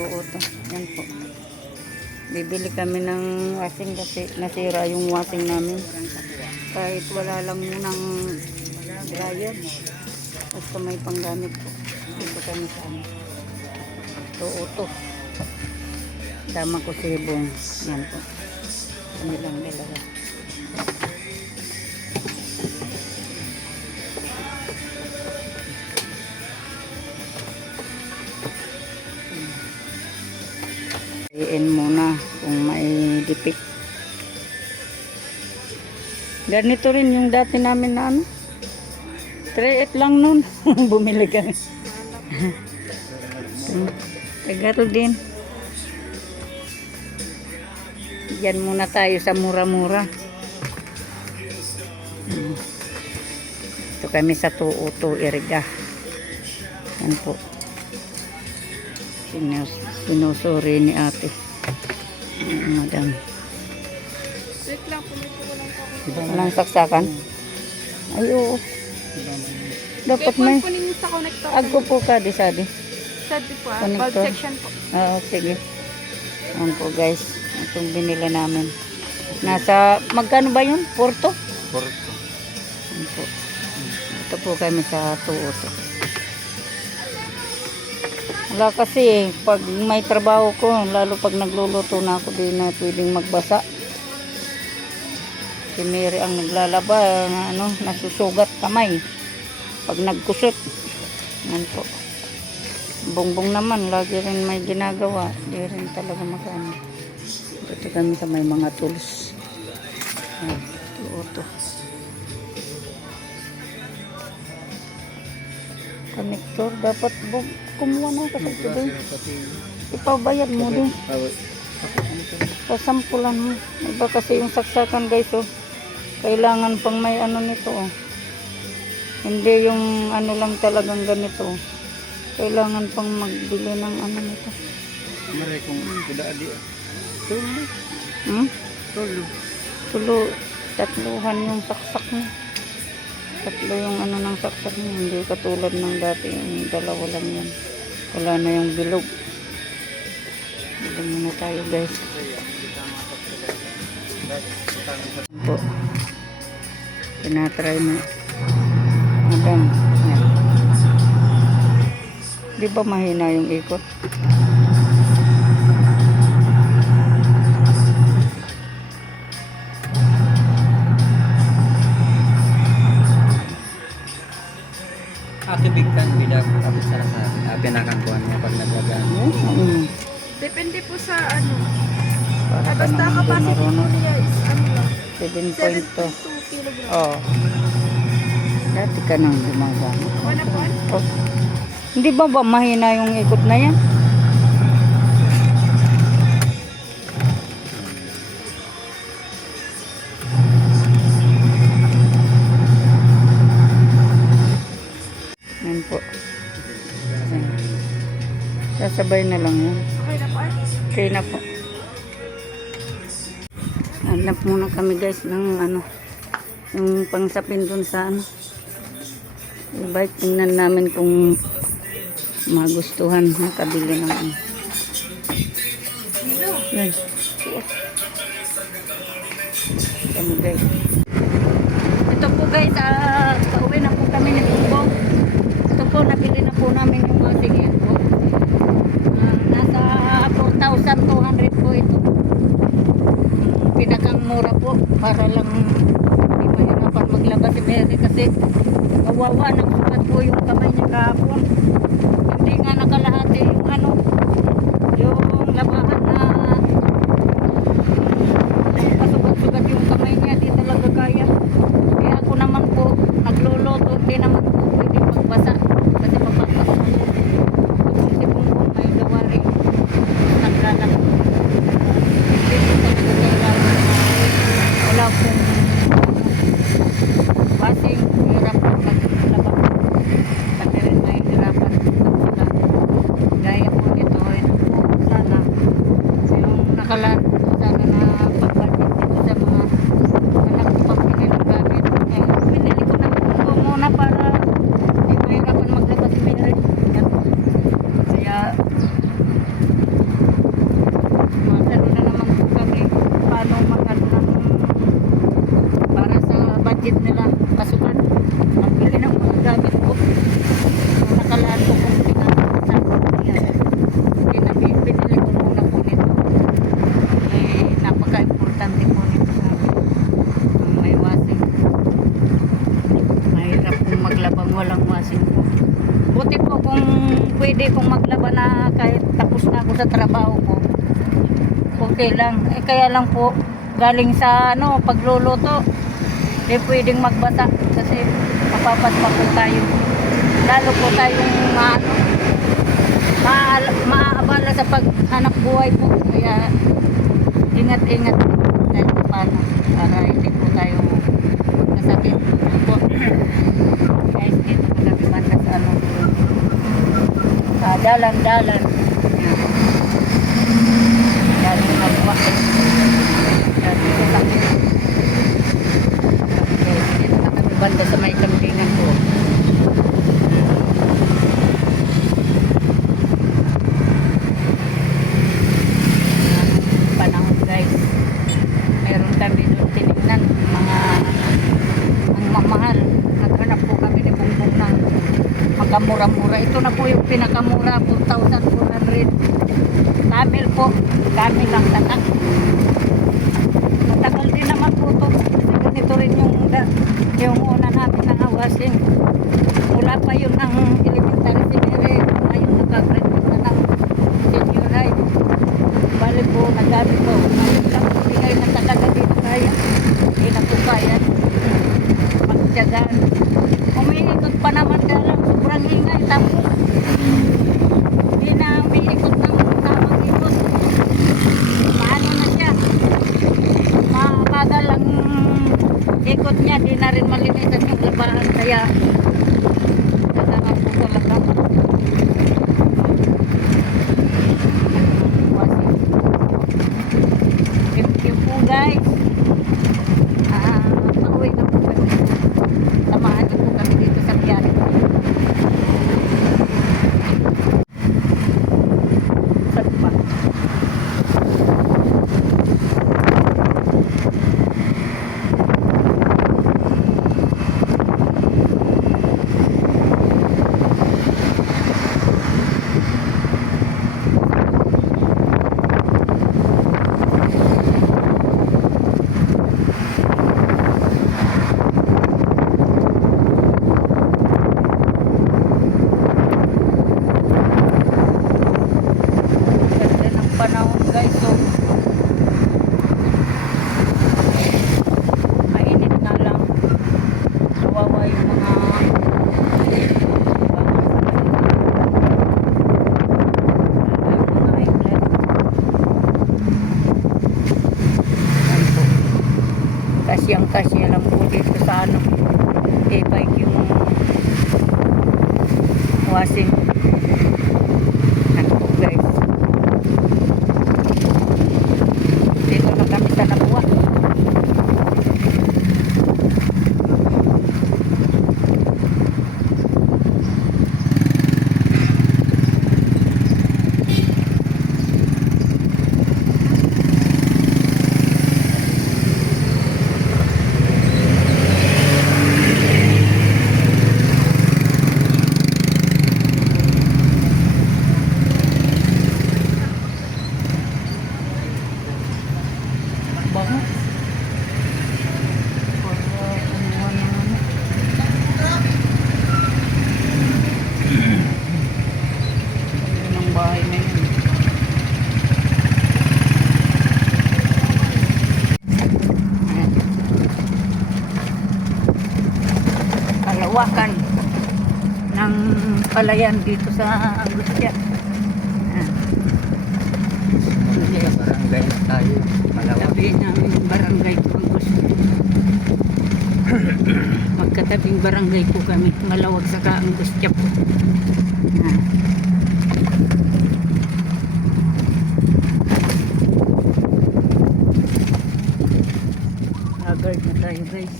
tuot. Yan po. Bibili kami ng washing kasi nasira yung washing namin. Kahit wala lang munang dryer. Basta may panggamit po. Dito kami sa ano. Tuot. Tama ko sibong. Yan po. Kami lang dalawa. Iin muna kung may dipik. Ganito rin yung dati namin na ano. 3.8 lang nun. Bumili kami. Kagaro din. Diyan muna tayo sa mura-mura. Ito kami sa Tuuto, Iriga. Yan po. Sinusuri ni ate. Madam. Wait lang po, may walang pa. Walang saksakan? Ay, oo. Dapat may. Kunin sa connector. Agko po ka, di sadi. Sadi po, Connector. bulb section po. Oo, sige. Ayan po guys. Itong binila namin. Nasa, magkano ba yun? Porto? Porto. Ayan po. Ito po kami sa Tuuto. Wala kasi pag may trabaho ko, lalo pag nagluluto na ako, di na pwedeng magbasa. Si Mary ang naglalaba, ano, nasusugat kamay pag nagkusot. Yan po. Bongbong naman, lagi rin may ginagawa. Di rin talaga magano. Dito kami sa may mga tools. Yan, Tuuto. Connector, dapat kumuha na kasi doon. Ipabayad mo din. Pasampulan mo. Iba kasi yung saksakan guys, oh. Kailangan pang may ano nito, oh. Hindi yung ano lang talagang ganito, oh. Kailangan pang magbili ng ano nito. Mare kung tidak adi. Tulo. Tulo. Tulo. Tatluhan yung saksak mo. Tatlo yung ano ng saksak mo. Hindi katulad ng dati. Yung dalawa lang yan. Wala na yung bilog. Bilog muna tayo guys. Po. Tinatry mo. Madam. Yan. Di ba mahina yung ikot? Tubig kan bidak kapit sa pinakangkuhan niya pag naglagaan. Depende po sa ano. Para ka Basta naman capacity po marunong. niya is ano lang. 7.2. 7.2 kilogram. Oh. Dati ka nang gumagamit. Wala po. Oh. Hindi ba mahina yung ikot na yan? Yan po. Yan. Sasabay na lang yan. Okay na po. Okay na po. Hanap muna kami guys ng ano, yung pangsapin dun sa ano. I-bike, tingnan namin kung magustuhan makabili ng ano. Yan. Kami guys. Ito po guys, pauwi na po kami ng Bubong. Ito po, nabili na po namin yung mga tingin po. Nasa 4,200 po ito. Pinakang mura po para lang hindi mahirapan maglaba si Mary kasi kawawa, nagsukat po yung kamay niya kahapon. Hindi nga nakalahati yung ano, yung labahan na pasugat-sugat yung kamay niya, di talaga kaya. Kaya ako naman po nagluluto, hindi naman po pwede magbasa kasi mapatak mo. Kasi kung may gawari, naglalak. Wala pong basing, hirap po maglaba. Kasi rin may hirapan. Gaya po nito, ito po sana yung nakalaan po sana na pagbalik dito sa mga anak ko pagpili ng gamit. Pinili ko na po muna para hindi mahirapan maglaba si Mary. Kaya sa trabaho ko, okay lang. Kaya lang po, galing sa pagluluto, di pwedeng magbasa kasi mapapasma po tayo. Lalo po tayong maaabala sa paghanap buhay po. Kaya ingat-ingat kahit paano para hindi po tayo magkasakit po. Guys, dito po kami banda sa dalan-dalan. Dalan na buwak. Dito kami. Okay, dito na kami banda sa may kambingan po. Panahon guys, meron kami doon tinignan ang mamahal. Naghanap po kami ni Bongbong ng makamura-mura. Ito na po yung pinakamura, 4,400. Camel po, camel lang tatak. Matagal din naman po ito. Kasi ganito rin yung una namin ng awasing. Mula pa yun ng elementary sinere, ngayon nakagraduate na ng senior high. Balik po, nagami po. Balik lang po, bigay na talaga dito kaya. Hindi na po kaya. Magtyagaan. Umiikot pa naman dala. Sobrang ingay. Tapos, hindi na umiikot ng tamang ikot. Paano na siya? Mabagal ang ikot niya. Di na rin malinisan yung labahan. Kaya, kailangan po talaga. Thank you po guys. Pauwi na po kami. Samahan niyo po kami dito sa biyahe. Saan pa? Ganda ng panahon guys. So, mainit na lang. Kawawa yung mga island. Kasyang-kasya lang po dito sa e-bike yung wasing. Ano po guys. Dito na kami sa Labuan. Bango. Ayun ang bahay na yun. Kalawakan ng palayan dito sa Angustia. Barangay na tayo. Malawak. Tabi ng barangay ko Angustia. Magkatabing barangay po kami. Malawag sa Angustia po. Laggard na tayo guys.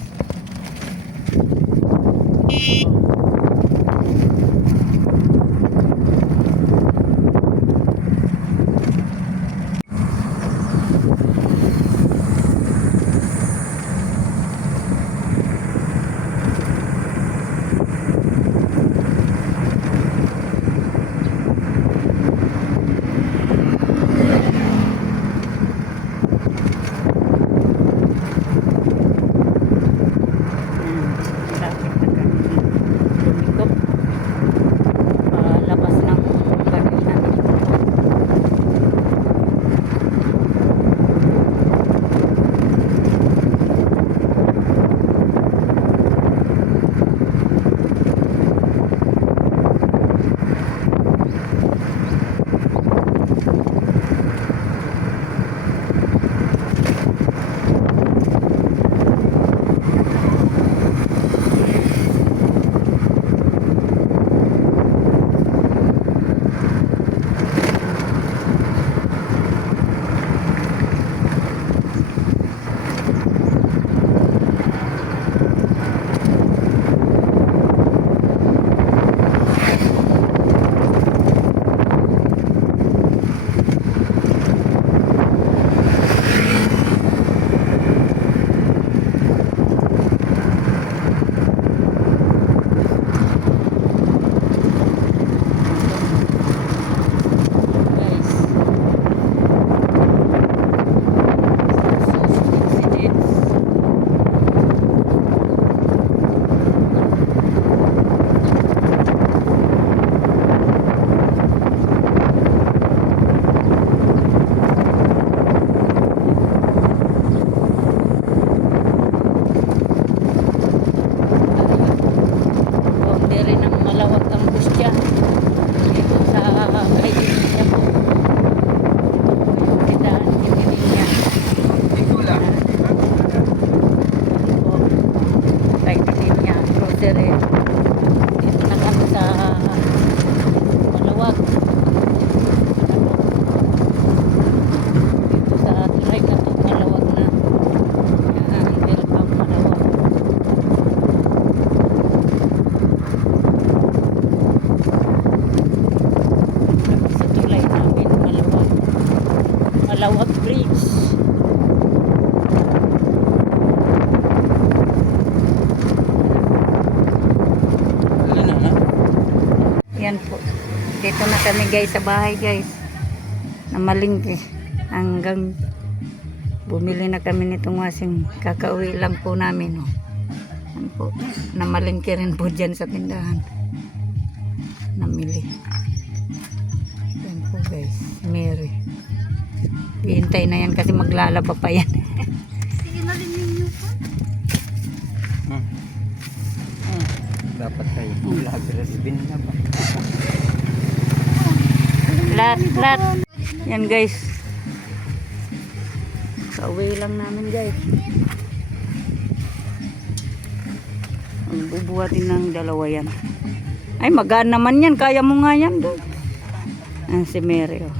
Dalawag Bridge. Ano na, ha? Yan po. Dito na kami guys sa bahay guys. Namalingki. Hanggang bumili na kami nitong washing. Kakauwi lang po namin. Oh. Yan po. Namalingki rin po dyan sa tindahan. Namili. Yan po guys. Mary. Hintay na yan kasi maglalaba pa yan. Sige na rin ninyo pa. Dapat kayo. Vlogger bin na ba? Lahat. Yan guys. Kauwi lang namin guys. Ang bubuhatin ng dalawa yan. Ay magaan naman yan. Kaya mo nga yan. Si Mary. Oh.